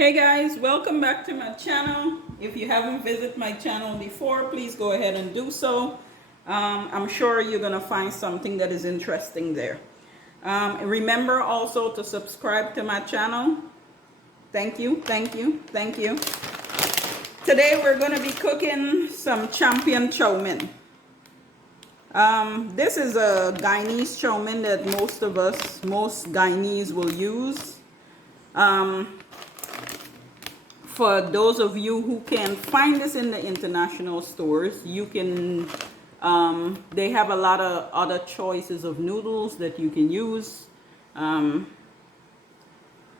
Hey guys, welcome back to my channel. If you haven't visited my channel before, please go ahead and do so. I'm sure you're gonna find something that is interesting there. Remember also to subscribe to my channel. Thank you, thank you, thank you. Today we're gonna be cooking some champion Chowmein. This is a Guyanese Chowmein that most Guyanese will use. For those of you who can find this in the international stores, you can, they have a lot of other choices of noodles that you can use and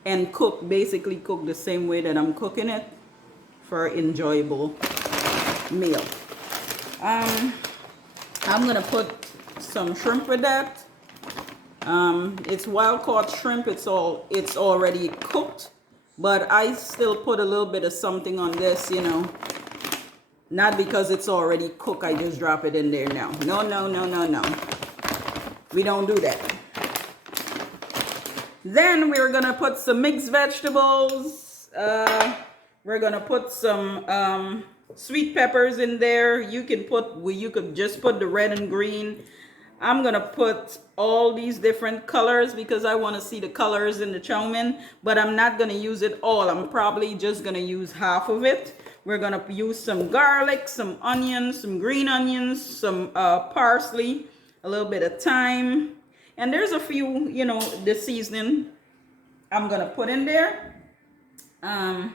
basically cook the same way that I'm cooking it for an enjoyable meal. I'm gonna put some shrimp with that. It's wild caught shrimp. It's already cooked. But I still put a little bit of something on this, you know. Not because it's already cooked, I just drop it in there now. No, no, no, no, no. We don't do that. Then we're going to put some mixed vegetables. We're going to put some sweet peppers in there. You could just put the red and green. I'm going to put all these different colors because I want to see the colors in the Chowmein, but I'm not going to use it all. I'm probably just going to use half of it. We're going to use some garlic, some onions, some green onions, some parsley, a little bit of thyme. And there's a few, you know, the seasoning I'm going to put in there. Yeah,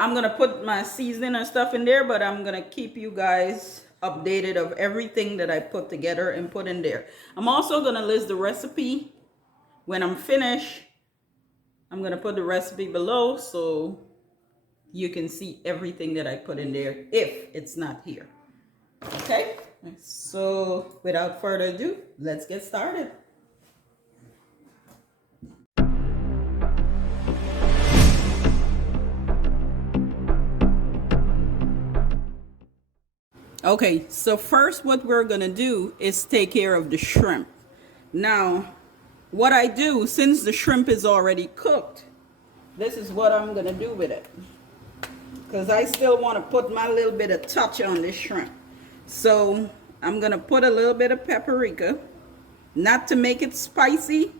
I'm going to put my seasoning and stuff in there, but I'm going to keep you guys updated of everything that I put together and put in there. I'm also going to list the recipe when I'm finished. I'm going to put the recipe below so you can see everything that I put in there if it's not here. Okay, so without further ado, let's get started. Okay, so first what we're gonna do is take care of the shrimp. Now, what I do, since the shrimp is already cooked, this is what I'm gonna do with it. Because I still want to put my little bit of touch on this shrimp. So I'm gonna put a little bit of paprika, not to make it spicy,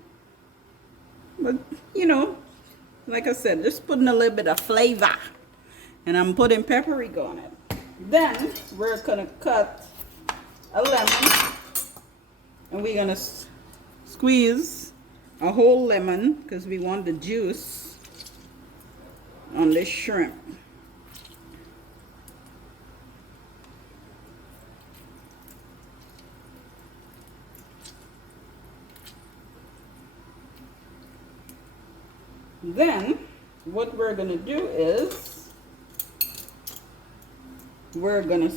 but you know, like I said, just putting a little bit of flavor. And I'm putting paprika on it. Then we're gonna cut a lemon and we're gonna squeeze a whole lemon because we want the juice on this shrimp. Then what we're gonna do is we're gonna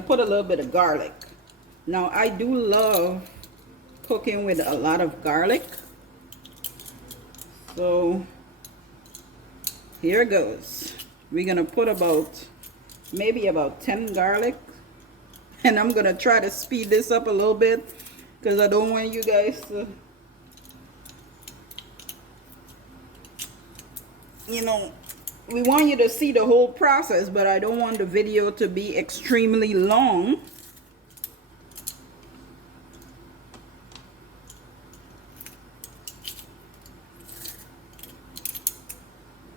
put a little bit of garlic. Now I do love cooking with a lot of garlic, so here goes. We're gonna put maybe about 10 garlic, and I'm gonna try to speed this up a little bit because I don't want you guys to, you know, we want you to see the whole process, but I don't want the video to be extremely long.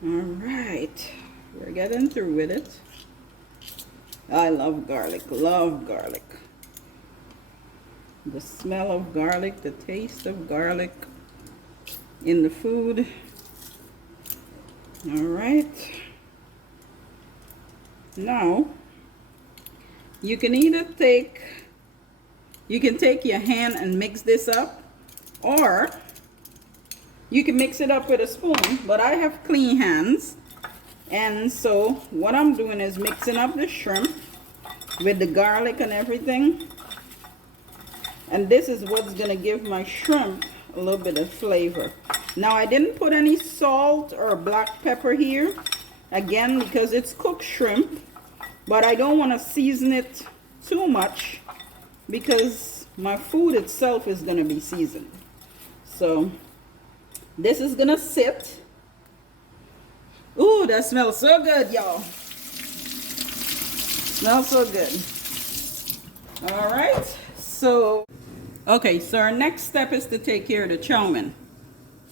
All right, we're getting through with it. I love garlic, love garlic. The smell of garlic, the taste of garlic in the food. All right, now you can either take your hand and mix this up, or you can mix it up with a spoon, but I have clean hands, and so what I'm doing is mixing up the shrimp with the garlic and everything, and this is what's gonna give my shrimp a little bit of flavor. Now I didn't put any salt or black pepper here, again because it's cooked shrimp, but I don't want to season it too much because my food itself is going to be seasoned. So This is gonna sit. Ooh, that smells so good, y'all. Smells so good. All right, so, okay, so our next step is to take care of the chowmein.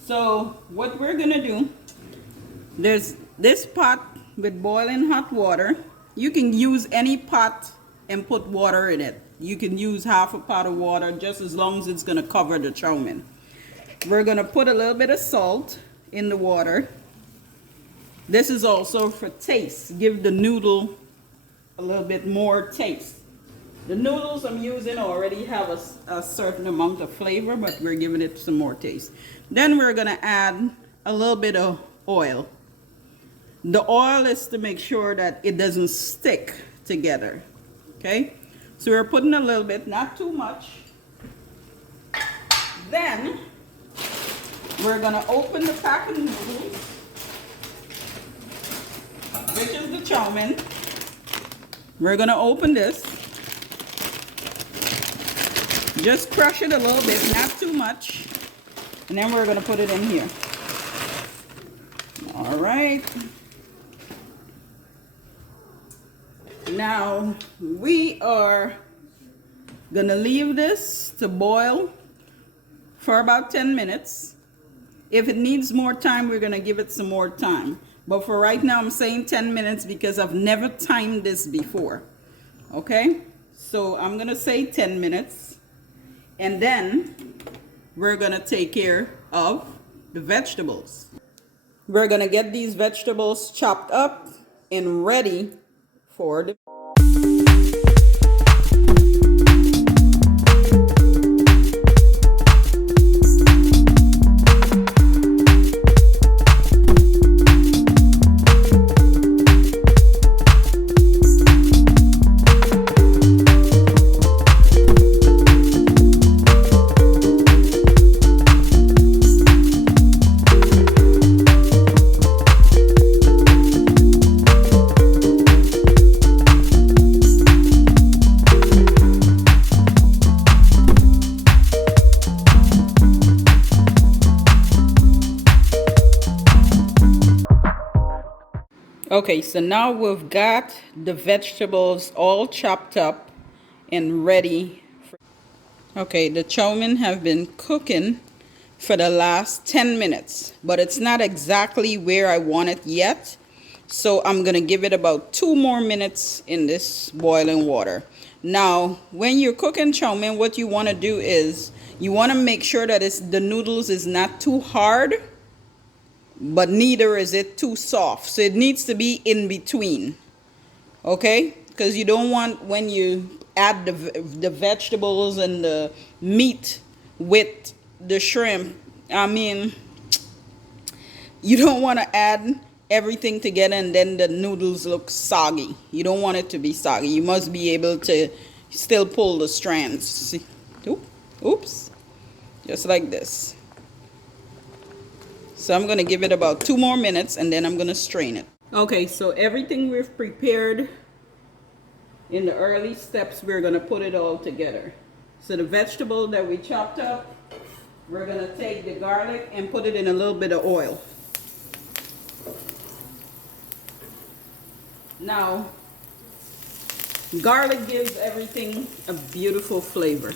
So what we're gonna do, there's this pot with boiling hot water. You can use any pot and put water in it. You can use half a pot of water just as long as it's gonna cover the chowmein. We're gonna put a little bit of salt in the water. This is also for taste. Give the noodle a little bit more taste. The noodles I'm using already have a certain amount of flavor, but we're giving it some more taste. Then we're gonna add a little bit of oil. The oil is to make sure that it doesn't stick together, okay? So we're putting a little bit, not too much. Then we're gonna open the pack of noodles, which is the chowmein. We're gonna open this. Just crush it a little bit, not too much. And then we're gonna put it in here. All right. Now we are gonna leave this to boil for about 10 minutes. If it needs more time, we're gonna give it some more time. But for right now, I'm saying 10 minutes because I've never timed this before. Okay? So I'm gonna say 10 minutes. And then we're gonna take care of the vegetables. We're gonna get these vegetables chopped up and ready for the Okay, so now we've got the vegetables all chopped up and ready. Okay, the chowmein have been cooking for the last 10 minutes, but it's not exactly where I want it yet. So I'm gonna give it about 2 more minutes in this boiling water. Now, when you're cooking chowmein, what you wanna do is you wanna make sure that the noodles is not too hard, but neither is it too soft. So it needs to be in between, okay? Because you don't want, when you add the vegetables and the meat with the shrimp, I mean, you don't want to add everything together and then the noodles look soggy. You don't want it to be soggy. You must be able to still pull the strands. See? Oops, just like this. So I'm going to give it about 2 more minutes and then I'm going to strain it. Okay, so everything we've prepared in the early steps, we're going to put it all together. So the vegetable that we chopped up, we're going to take the garlic and put it in a little bit of oil. Now, garlic gives everything a beautiful flavor.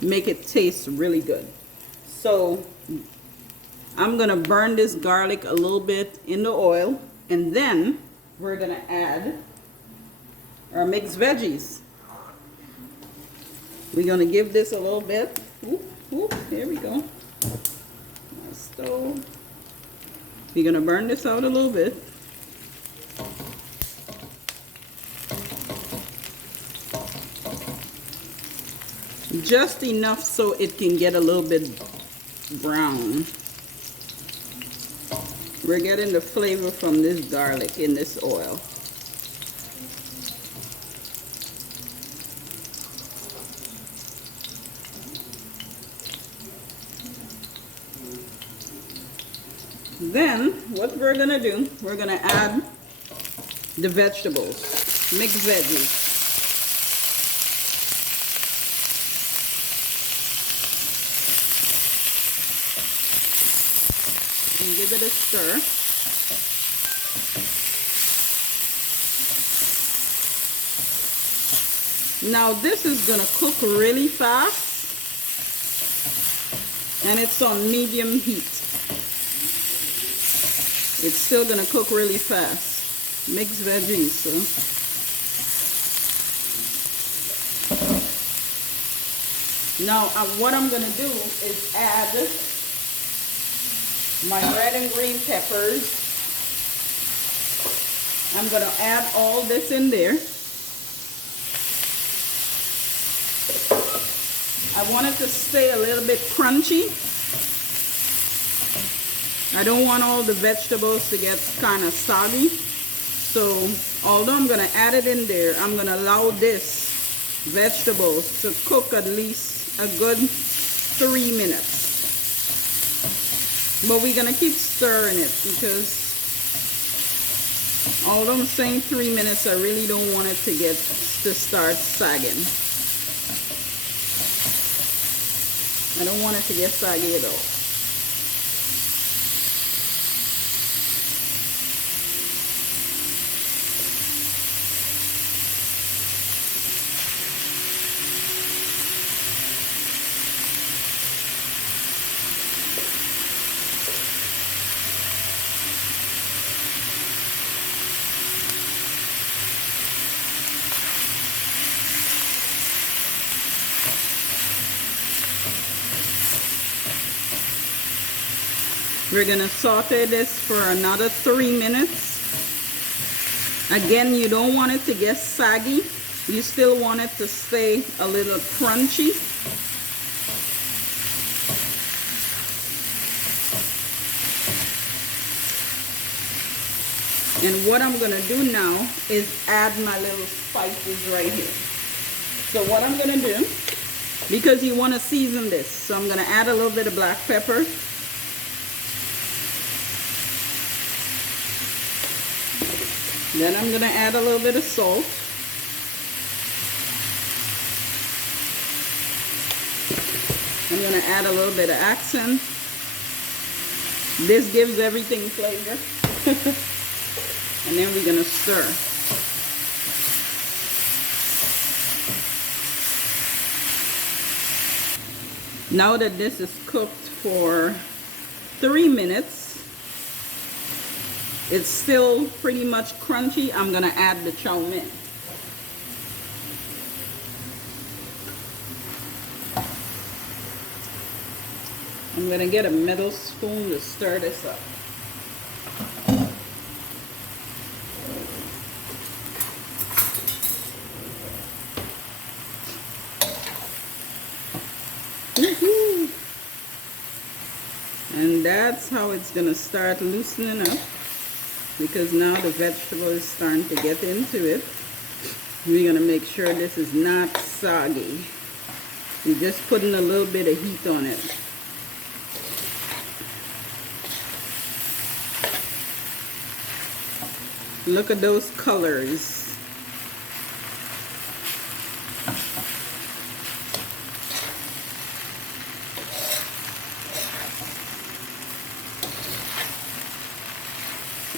Make it taste really good. So I'm gonna burn this garlic a little bit in the oil, and then we're gonna add our mixed veggies. We're gonna give this a little bit. There we go. My stove. We're gonna burn this out a little bit. Just enough so it can get a little bit brown. We're getting the flavor from this garlic in this oil. Then what we're gonna do, we're gonna add the vegetables, mixed veggies. and give it a stir. Now this is gonna cook really fast, and it's on medium heat. It's still gonna cook really fast. Mixed veggies, so. Now what I'm gonna do is add my red and green peppers. I'm gonna add all this in there. I want it to stay a little bit crunchy. I don't want all the vegetables to get kind of soggy. So although I'm going to add it in there, I'm going to allow this vegetables to cook at least a good 3 minutes. But we're going to keep stirring it because although I'm saying 3 minutes, I really don't want it to start sagging. I don't want it to get saggy at all. We're gonna saute this for another 3 minutes. Again, you don't want it to get saggy. You still want it to stay a little crunchy. And what I'm gonna do now is add my little spices right here. So what I'm gonna do, because you wanna season this, so I'm gonna add a little bit of black pepper. Then I'm going to add a little bit of salt. I'm going to add a little bit of accent. This gives everything flavor. And then we're going to stir. Now that this is cooked for 3 minutes, it's still pretty much crunchy. I'm gonna add the Chowmein. I'm gonna get a metal spoon to stir this up. And that's how it's gonna start loosening up. Because now the vegetable is starting to get into it. We're going to make sure this is not soggy. We're just putting a little bit of heat on it. Look at those colors.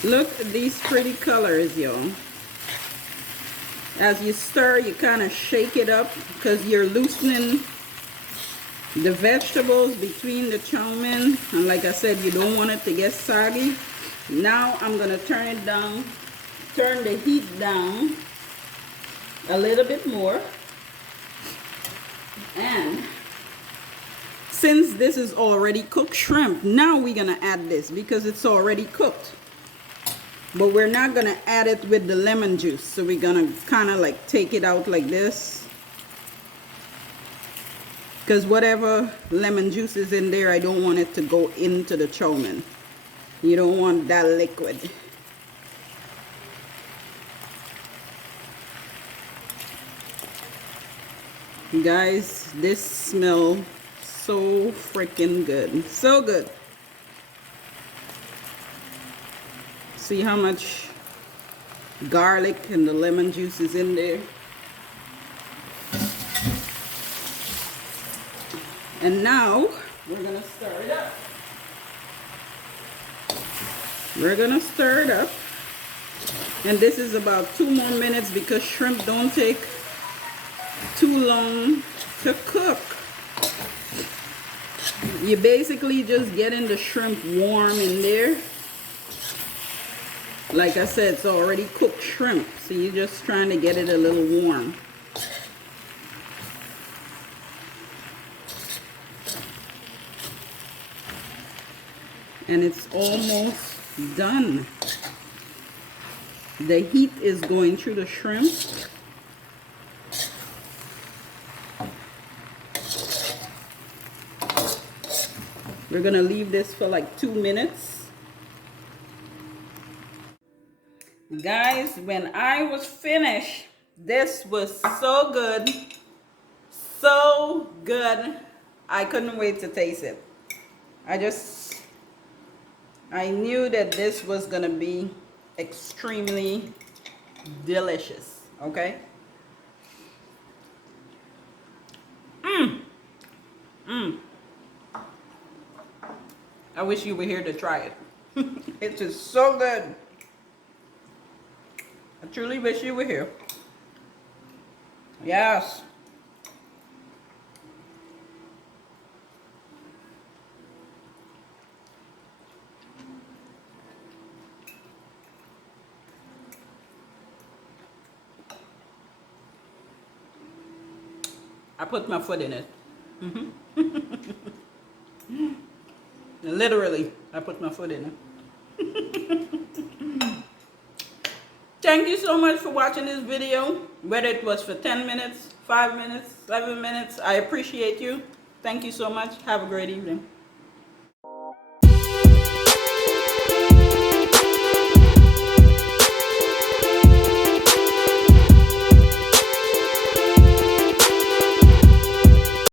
Look at these pretty colors, y'all. As you stir, you kind of shake it up because you're loosening the vegetables between the Chowmein. And like I said, you don't want it to get soggy. Now I'm going to turn it down, turn the heat down a little bit more. And since this is already cooked shrimp, now we're going to add this because it's already cooked. But we're not going to add it with the lemon juice. So we're going to kind of like take it out like this. Because whatever lemon juice is in there, I don't want it to go into the Chowmein. You don't want that liquid. Guys, this smells so freaking good. So good. See how much garlic and the lemon juice is in there. And now we're gonna stir it up. We're gonna stir it up. And this is about 2 more minutes because shrimp don't take too long to cook. You basically just getting the shrimp warm in there. Like I said, it's already cooked shrimp, so you're just trying to get it a little warm. And it's almost done. The heat is going through the shrimp. We're gonna leave this for like 2 minutes. Guys, when I was finished, this was so good. So good. I couldn't wait to taste it. I knew that this was gonna be extremely delicious. Okay. I wish you were here to try it. It is so good. I truly wish you were here. Yes. I put my foot in it. Literally, I put my foot in it. Thank you so much for watching this video, whether it was for 10 minutes, 5 minutes, 7 minutes. I appreciate you. Thank you so much. Have a great evening.